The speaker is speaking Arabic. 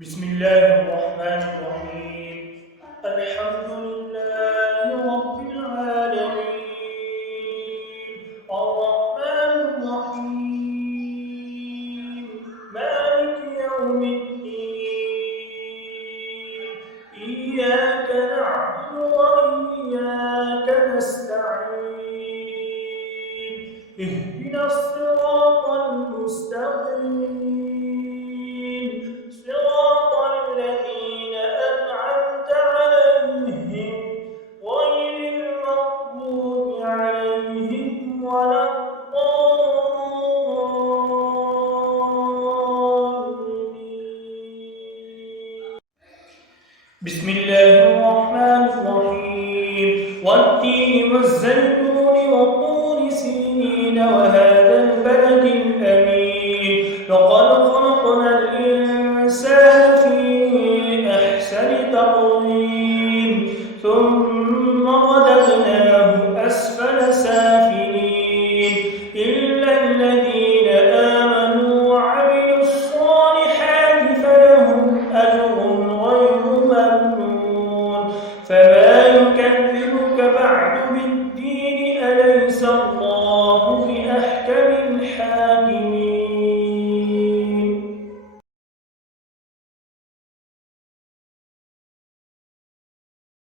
بسم الله الرحمن الرحيم. الحمد لله رب العالمين، الرحمن الرحيم، مالك يوم الدين. إياك نعبد وإياك نستعين. اهدنا الصراط المستقيم، صراط الذين أنعمت عليهم غير المغضوب عليهم ولا الضالين. بسم الله الرحمن الرحيم. والتين والزيتون وطور سينين وهذا البلد الأمين. لقد خلقنا الإنسان في أحسن تقويم ثم رددناه أسفل سافلين إلا الذين آمنوا وعملوا الصالحات فلهم أجر غير ممنون. فما يكذبك بعد بالدين؟ أليس الله بأحكم الحاكمين.